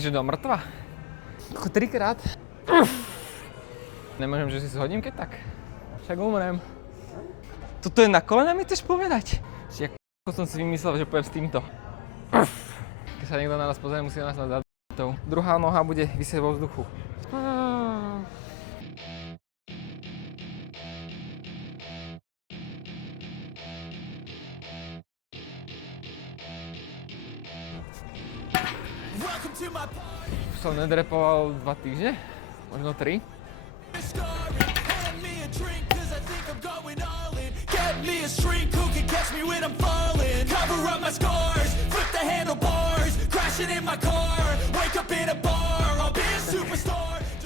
Takže do mŕtva? Ako 3-krát. Nemôžem, že si zhodím keď tak. Však umrem. Toto je na kolena mi chceš povedať? Čiže ako som si vymyslel, že pojem s týmto. Keď sa niekto na nás pozrie, musí nás nad zadou. Druhá noha bude visieť vo vzduchu. Som nedrepoval 2 týždne, možno 3.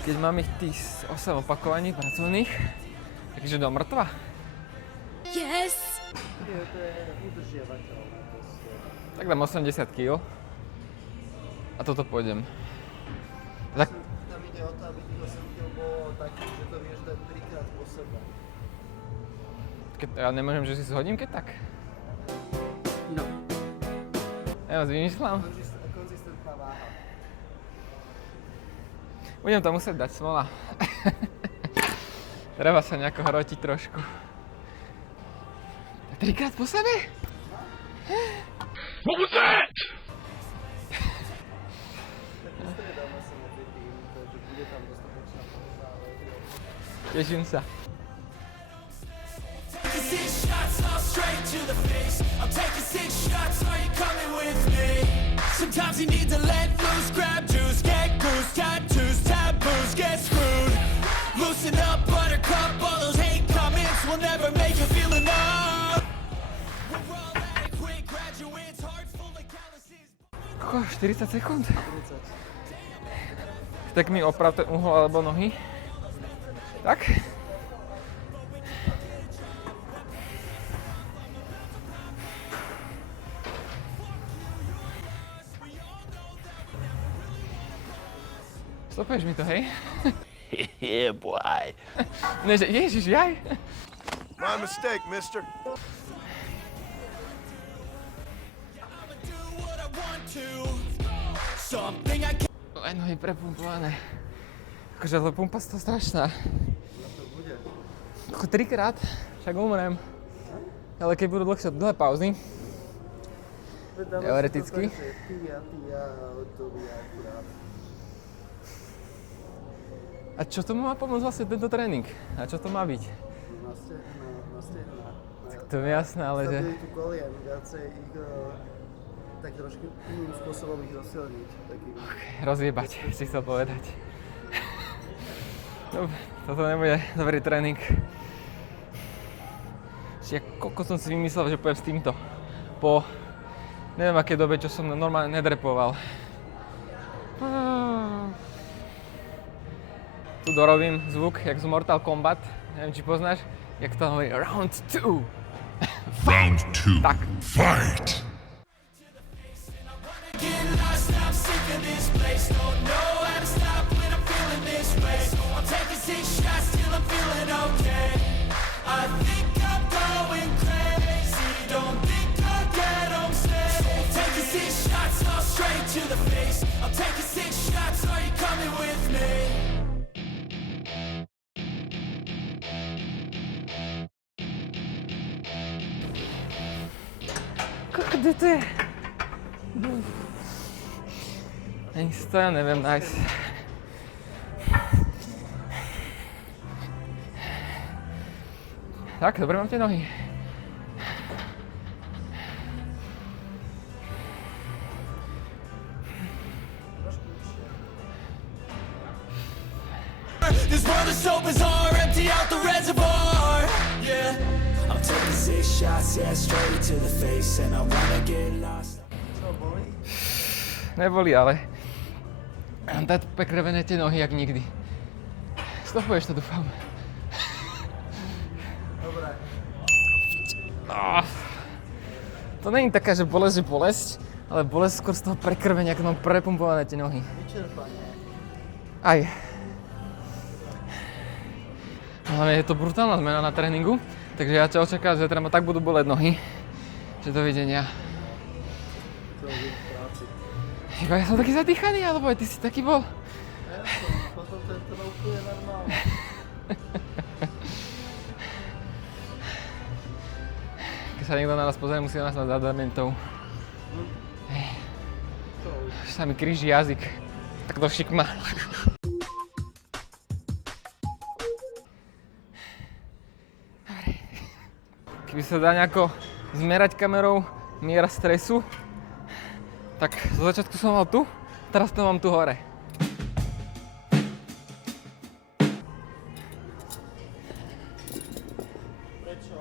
Keď mám ich tých 8 opakovaní pracovných, takže do mŕtva. Yes! Tak dám 80 kg. A toto pôjdem. Tak. Tam ide o to, aby tých 8 kg bolo taký, že to vieš dať 3-krát po sebe. Ja nemôžem, že si zhodím keď tak? No. Ja vás vymýšľam. Konzistentná váha. Budem to musieť dať, smola. Treba sa nejako hrotiť trošku. 3-krát po sebe? What was that? Stredáme sa medzi tým, takže bude tam dostatočná pohoda, ale... Teším sa. Sometimes you need to let loose, grab juice, get goose, tattoos, taboos, get screwed. Loosen up, buttercup, all those hate comments will never make you feel enough. We're all adequate graduates, hearts full of calluses. Koľko? 40 sekúnd? Tak mi oprav ten uhol alebo nohy. Tak? Stopuješ mi to, hej? Yeah, boy. Ne, že ježiš, jaj. My mistake, mister. Something I can't. Aj nohy prepumpované. Akože ale pumpa z toho strašná. Ako 3-krát, však umrem. Ale keď budú dlhé pauzy, teoreticky. Ty a to bude akurát. A čo tomu má pomôcť vlastne tento tréning? A čo to má byť? Na stehna. To je jasné, ale že... Stabilitu kolien, viacej ich tak trošku iným spôsobom ich rozsilniť. Rozjebať, si chcel povedať. Dobre, toto nebude dobrý tréning. Čiže koľko som si vymyslel, že pojem s týmto. Po neviem aké dobe, čo som normálne nedrepoval. Tu dorobím zvuk, jak z Mortal Kombat. Neviem, či poznáš, jak to hovorí Round 2. Round 2. Tak. Fight! Get lost, I'm sick of this place. Don't know how to stop when I'm feeling this way. I'm taking 6 shots till I'm feeling okay. I think I'm going crazy. Don't think I'll get home safe. Taking 6 shots all straight to the face. I'm taking 6 shots. Are you coming with me? Kde to je? Ani si to ja neviem nájsť. Tak, dobre mám tie nohy. This world is so bizarre, empty out the reservoir. Yeah, I'm taking 6 shots, yeah, straight to the face, and I wanna get lost. Neboli, ale mám tak prekrevené tie nohy, jak nikdy. Stopuješ to, dúfam. Dobre. To není taká, že bolesť, ale bolesť skôr z toho prekrvenia, ako mám prepumpované tie nohy. Vyčerpanie. Aj. Hlavne je to brutálna zmena na tréningu, takže ja ťa očakávam, že ma tak budú boleť nohy, že dovidenia. To je v práci. Iba ja som taký zadýchaný, alebo aj ty si taký bol? Ja som, potom to je to úplne normálne. Keď sa niekto na nás pozrie, musí nás nad adormentov. Už sa mi kríži jazyk. Tak to šikma. Keby sa dá nejako zmerať kamerou miera stresu, tak zo začiatku som mal tu, teraz to mám tu hore. Prečo?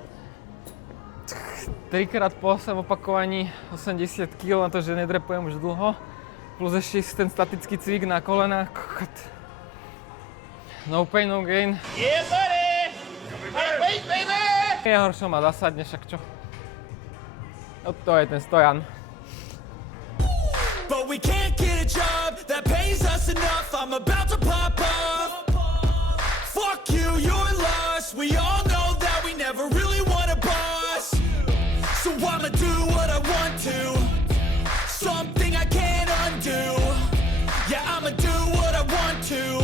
3x po 8 opakovaní 80 kg na to, že nedrepujem už dlho. Plus ešte ten statický cvik na kolena. Kokot. No pain, no gain. Yeah, buddy! Hey, wait, baby! Je horšo ma zasadne, však čo? No to je ten stojan. But we can't get a job that pays us enough. I'm about to pop off. Fuck you, you're lost. We all know that we never really want a boss. So I'ma do what I want to. Something I can't undo. Yeah, I'ma do what I want to.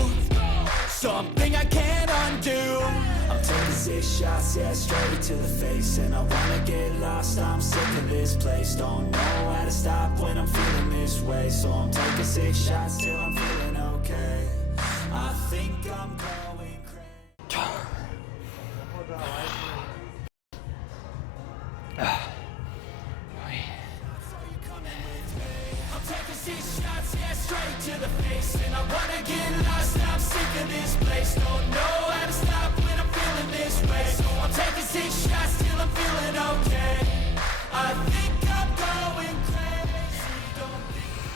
Something I can't undo. I'm taking 6 shots, yeah, straight to the face. And I wanna get lost, I'm sick of this place. Don't know how to stop when I'm feeling this way. So I'm taking 6 shots till I'm feeling okay. I think I'm going crazy. I'm taking 6 shots, yeah, straight to the face. And I wanna get lost, I'm sick of this place. Don't know how to stop when I'm feeling this way. So I'm taking 6 shots till I'm feeling okay. I think I'm going crazy. Don't think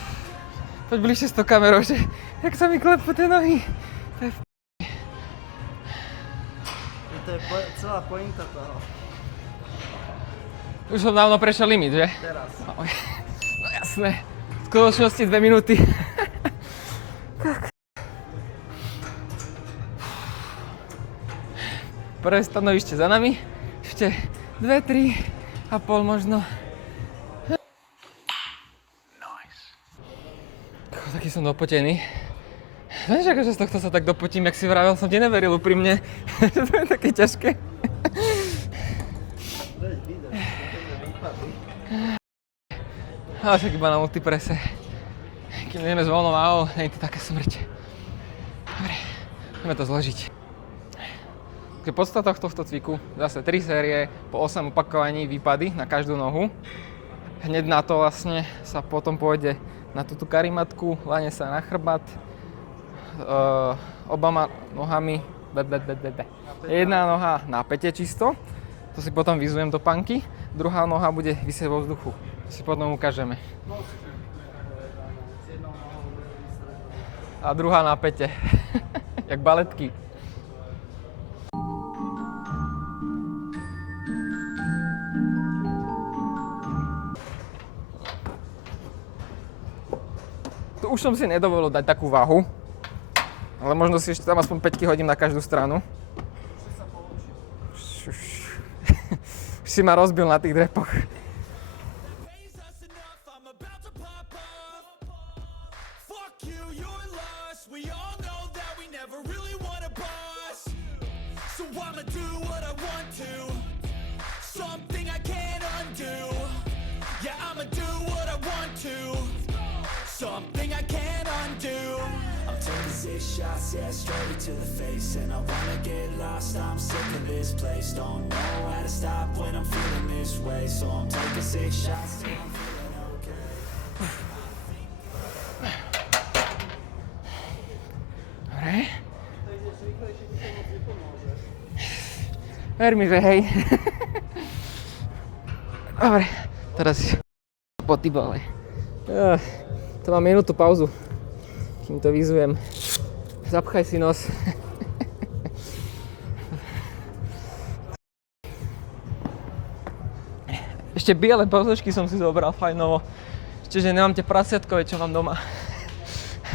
Poď bližšie s tou kamerou, že jak sa mi klepú tie nohy. To je celá pointa toho. Už som dávno prešiel limit, že? Teraz. No jasné. V skutočnosti 2 minúty. Prvé stanovište za nami. Ešte 2, 3 a pol možno. Taký som dopotený. Vieš, akože z tohto sa tak dopotím, jak si vravel, som ti neveril úprimne, že to je také ťažké. Veď vidíš, to je výpadky. Ale však iba na multiprese. Kým ideme s voľnou váhou, nie je to taká smrť. Dobre, ideme to zložiť. Takže podstata tohto cviku, zase 3 série po 8 opakovaní výpady na každú nohu. Hneď na to vlastne sa potom pôjde na túto karimatku, ľahne sa na chrbát, obama nohami, jedna noha na päte čisto, to si potom vyzujem do panky, druhá noha bude visieť vo vzduchu, to si potom ukážeme. A druhá na päte, jak baletky. Tu už som si nedovolil dať takú váhu, ale možno si ešte tam aspoň 5 hodím na každú stranu. Už si ma rozbil na tých drepoch. pays us enough. I'm about to pop off. Fuck you, you're lost. We all know that we never really want a boss. So I'ma do what I want to. Something I can't undo. Yeah, I'ma do what I want to. Something I can't undo. I'm taking 6 shots, yeah, straight to the face. And I wanna get lost, I'm sick of this place. Don't know how to stop when I'm feeling this way. So I'm taking 6 shots till I'm feeling okay. Dobre. Ver mi, že hej. Dobre, teraz po tybale. To mám minútu pauzu, kým to vyzujem. Zapchaj si nos. Ešte biele pauzočky som si zobral fajnovo. Ešte, že nemám tie prasiatkové, čo mám doma.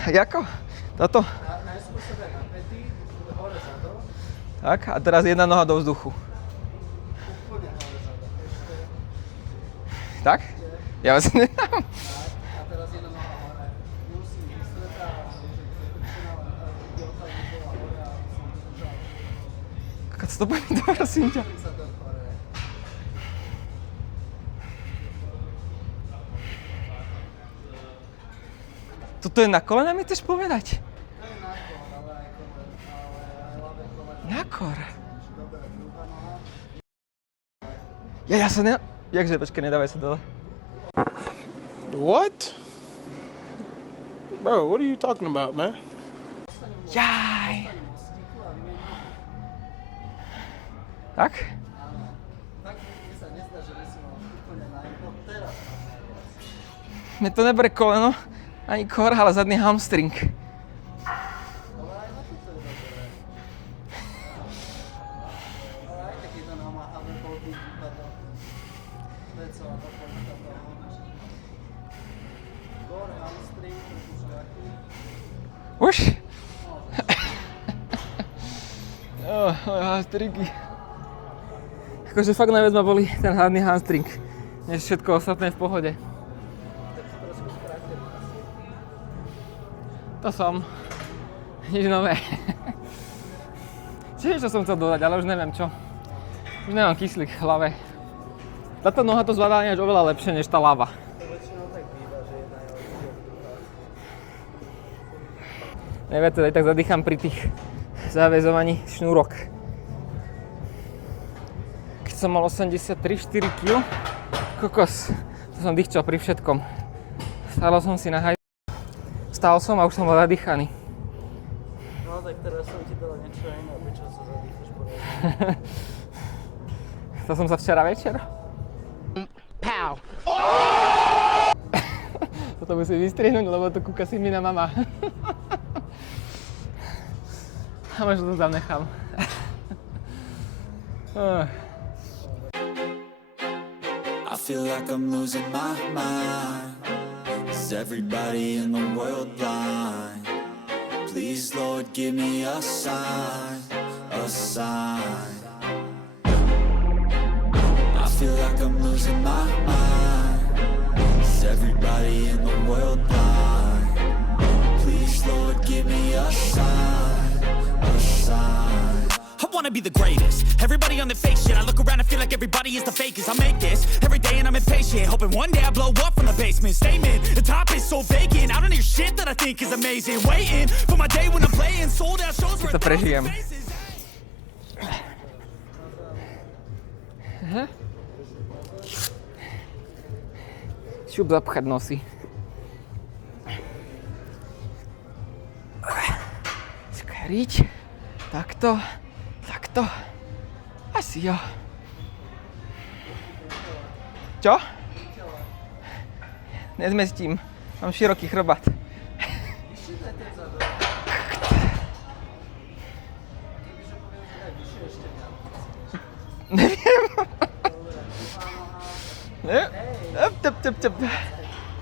Jako? Toto? Najskôr sa daj na pety, hore zadom, Tak, a teraz jedna noha do vzduchu. úplne hore zadom. Ešte Tak? Ja vás nedám. tak, a teraz jedna noha hore. Stopaj mi to, prosím ťa. Toto je na kolena, mi chceš povedať? Na kor. Ja sa ne... Jakže, počkaj, nedávaj sa dole. What? Bro, what are you talking about, man? Jaj. Tak? Mne to nebere koleno, ani kor, ale zadný hamstring. Už? Hamstringy. Akože fakt najviac ma boli ten hlavný hamstring, než všetko ostatné v pohode. To som. Nič nové. Čiže čo som chcel dodať, ale už neviem čo. Už nemám kyslík v hlave. Táto noha to zvládá ináč oveľa lepšie než tá ľava. Neviac, aj tak zadýcham pri tých zaväzovaní šnúrok. Keď som mal 83-4 kg, kokos, to som dýchčal pri všetkom. Stále som si na Vstál som a už som bol zadýchaný. No tak teraz som ti dala niečo iné, aby čo sa zadýchaš poriadne. To som sa včera večer. Pow! Toto musím vystrihnúť, lebo to kúka si mi na mama. A možno to tam nechám. I feel like I'm losing my mind. Is everybody in the world blind? Please, Lord, give me a sign, a sign. I feel like I'm losing my mind. Is everybody in the world blind? Please, Lord, give me a sign, a sign. I wanna be the greatest. Everybody on the fake shit. I look around and feel like everybody is the fakest. I make this every day and I'm impatient, hoping one day I blow up from the basement. Statement, the top is so vacant. I don't hear shit that I think is amazing. Waiting for my day when I'm playing sold out shows where To prežijem. Šup zapchať nosy. Skryť. Takto. Takto. Asi jo. Čo? Nezmestím. Mám široký chrbát.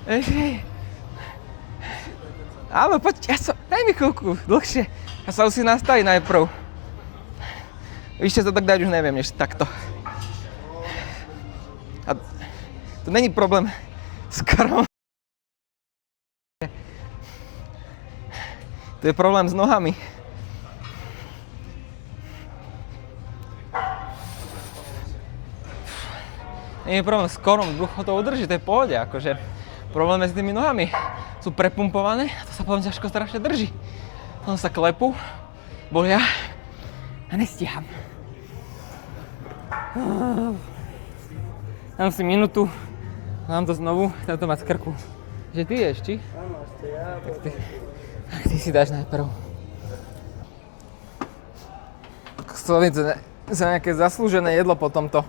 Neviem. Áno, poď, daj mi chvíľku, dlhšie. Ja sa musím nastaviť najprv. Vyššie sa tak dať už neviem, než takto. A to není problém s krvom. To je problém s nohami. Nie je problém s korom, brucho to udrží, to je v pohode, akože. Problém je s tými nohami. Sú prepumpované a to sa potom ťažko strašne drží. Potom sa klepú, bolia a nestíham. Dám si minútu, dám to znovu, dám to mať z krku. Že ty ješ, či? Áno, ešte ja. Tak ty si dáš najprv. Stolnice za nejaké zaslúžené jedlo po tomto.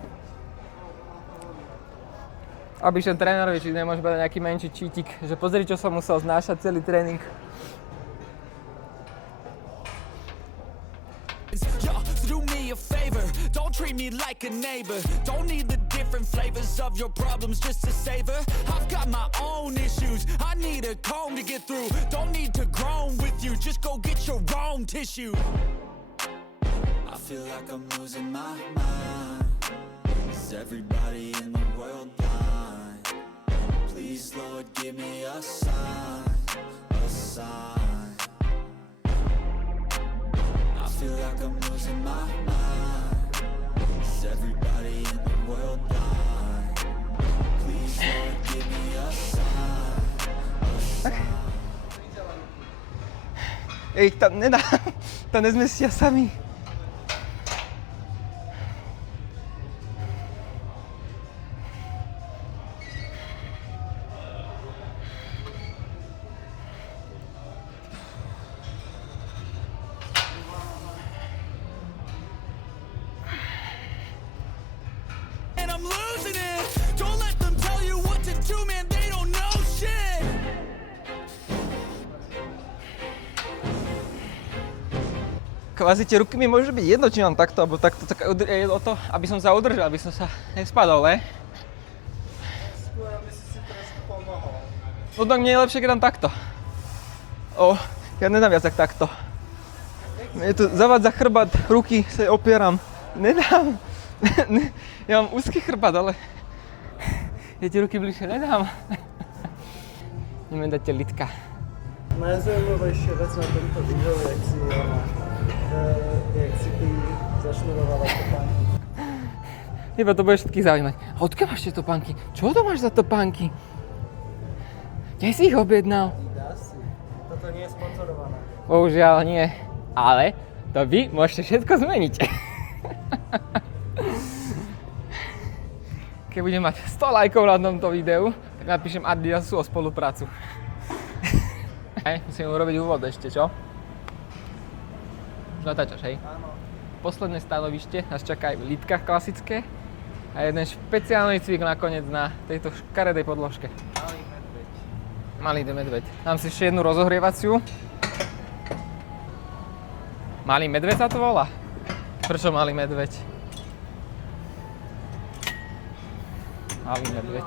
Aby ten trénerovi, či nemôže dať nejaký menší čítik, že pozri, čo som musel znášať celý tréning. Do me a favor, don't treat me like a neighbor. Don't need the different flavors of your problems just to savor. I've got my own issues, I need a comb to get through. Don't need to groan with you, just go get your own tissue. I feel like I'm losing my mind. Is everybody in the world blind? Please, Lord, give me a sign, a sign. I feel like I'm losing my mind. Is everybody in the world blind? Please, Lord, give me a sign. Ja ich tam nedám, tam nezmestia sami. And I'm losing it. Don't let them tell you what to do, man. They don't know shit. Kvázi tie ruky mi môže byť jedno, či mám takto, alebo takto, tak je o to, aby som sa udržal, aby som sa nespadol, ne? Skôr, aby si si trošku pomohol. No tak mne je lepšie, keď dám takto. Ja nedám viac takto. Mne to zavádza chrbát, ruky sa opieram. Nedám. Ja mám úzky chrbát, ale ja tie ruky bližšie nedám. Ideme dať tie litka. Najzaujímavejšia vec na tomto videu, jak si ty zašnurovala topánky. Iba to bude všetkých zaujímať. A odkiaľ máš tie topánky? Čo to máš za topánky? Kde si ich objednal? Asi. Toto nie je sponzorované. Bohužiaľ nie. Ale to vy môžete všetko zmeniť. Keď budem mať 100 lajkov na tomto videu, tak napíšem Adidasu o spoluprácu. Musím urobiť úvod ešte, čo? Už natáčaš, hej? Áno. Posledné stanovište, nás čaká aj v lítkach klasické a jeden špeciálny cvik nakoniec na tejto škaredej podložke. Malý medveď. Malý medveď. Dám si ešte jednu rozohrievaciu. Malý medveď sa to volá? Prečo malý medveď? Malý medveď.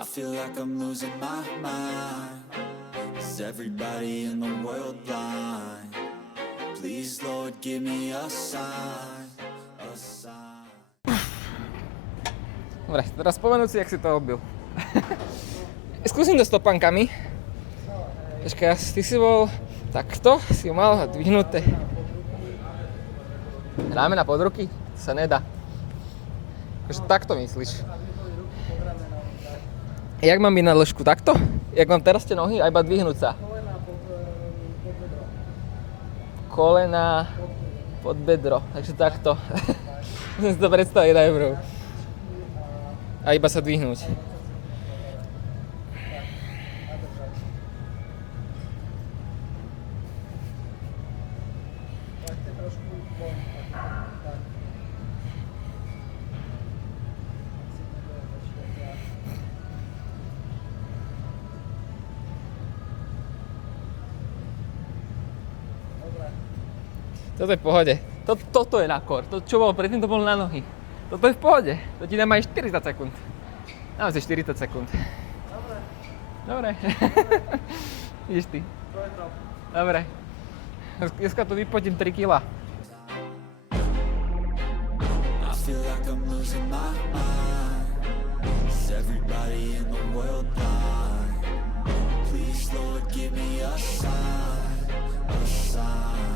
I feel like I'm losing my mind. Is everybody in the world blind? Please, Lord, give me a sign. A sign. Dobre, teraz spomenúť si, jak si to robil. Skúsim to s topánkami. Počkaj, ty si bol takto, si ho mal dvihnuté. Dáme na podruky? To sa nedá. Takže takto myslíš. Jak mám byť na dĺžku? Takto? Jak mám teraz tie nohy? A iba dvihnúť sa? Kolena pod bedro. Takže takto. Musím si to predstaviť najprv. A iba sa dvihnúť. Toto je v pohode. Toto je na kor. To, čo bolo predtým, to bolo na nohy. Toto je v pohode. To ti dám aj 40 sekúnd. Dám si 40 sekúnd. Dobre. Ideš ty. Dobre. Dneska tu vypotím 3 kg. I feel like I'm losing my mind. Is everybody in the world blind? Please, Lord, give me a sign. A sign.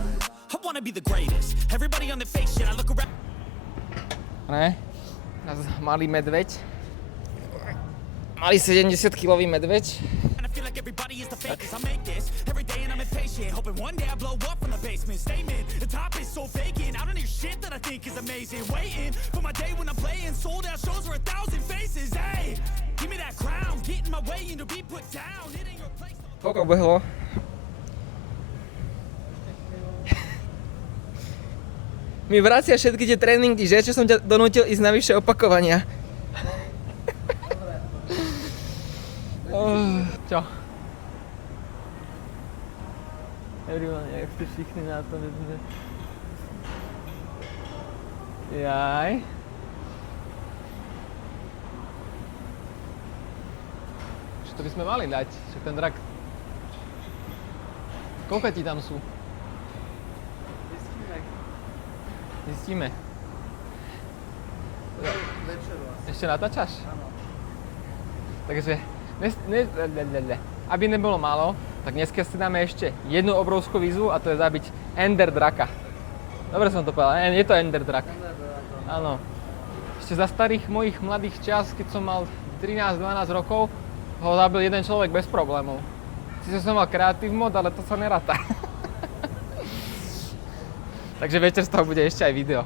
I wanna be the greatest. Everybody on the fake shit. I look around. Ne? Malý medveď. Malý 70-kilový medveď. And I feel like everybody is the fakest. I make this every day and I'm impatient. Hoping one day I blow up from the basement. Statement, the top is so vacant. I don't hear shit that I think is amazing. Waiting for my day when I'm playing. Sold out shows for 1,000 faces. Hey, give me that crown. Get in my way and to be put down. It ain't your place. Koľko behlo? Mi vracia všetky tie tréningy, že? Čo som ťa donútil ísť na vyššie opakovania. Čo? Everyone, jak ste všichni na to, že... Jaj. Čo to by sme mali dať? Však ten drak... Koľko ti tam sú? Zistíme. Ešte natáčaš? Áno. Takže, aby nebolo málo, tak dneska si dáme ešte jednu obrovskú výzvu a to je zabiť Ender draka. Dobre som to povedal, je to Ender Drak. Áno. Ešte za starých mojich mladých čas, keď som mal 13-12 rokov, ho zabil jeden človek bez problémov. Sice som mal kreatív mod, ale to sa neráta. Takže večer z toho bude ešte aj video.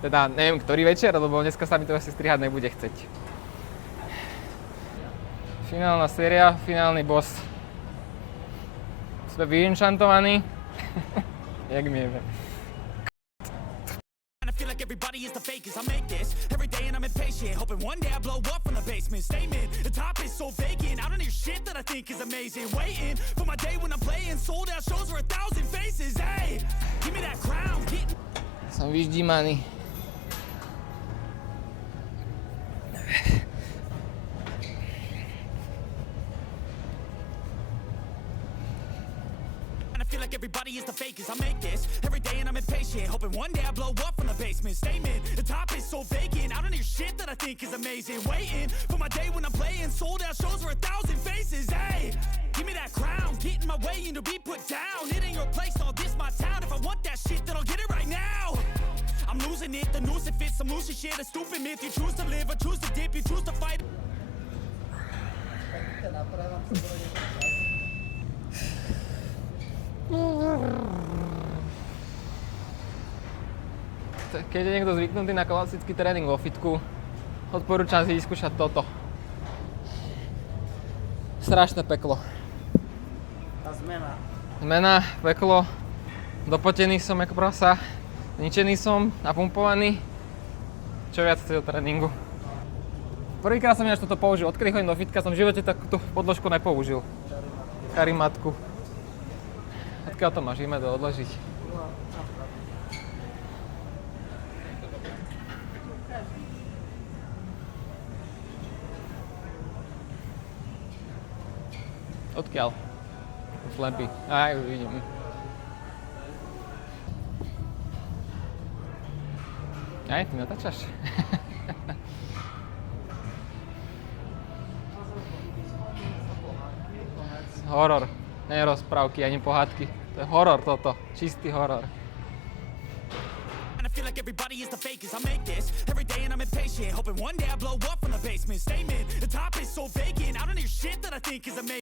Teda neviem, ktorý večer, lebo dneska sa mi to asi strihať nebude chceť. Finálna séria, finálny boss. Sme vyenchantovaní. Jak mi jebe. Everybody is the fakest. I make this every day and I'm impatient, hoping one day I blow up from the basement. Statement, the top is so vacant. I don't hear shit that I think is amazing. Waiting for my day when I'm playing sold out shows for 1,000 faces. Hey, give me that crown. Som vyždímaný. Feel like everybody is the fakest. I make this every day and I'm impatient, hoping one day I blow up from the basement. Statement, the top is so vacant. I don't hear shit that I think is amazing. Waiting for my day when I'm playing sold out shows for 1,000 faces. Hey, give me that crown. Get in my way and to be put down. It ain't your place, all this my town. If I want that shit, then I'll get it right now. I'm losing it, the noose it fits. Some loose shit, a stupid myth. You choose to live or choose to dip. You choose to fight. Keď je niekto zvyknutý na klasický tréning vo fitku, odporúčam si vyskúšať toto. Strašné peklo. Tá zmena. Zmena, peklo, dopotený som ako prasa, zničený som, napumpovaný. Čo viac chceš od tréningu? Prvýkrát som ináč toto použil, odkedy chodím do fitka, som v živote takúto podložku nepoužil. Karimatku. Odkiaľ to máš? Ideme to odložiť. Odkiaľ? Slepý. Aj, vidím. Aj, ty natáčaš? Horor. Nie rozprávky, ani pohádky. To je horor toto. Čistý horor. I feel like everybody is the fakest. I make this every day and I'm impatient, hoping one day I blow up from the basement. Statement, the top is so vacant. I don't hear shit that I think is amazing.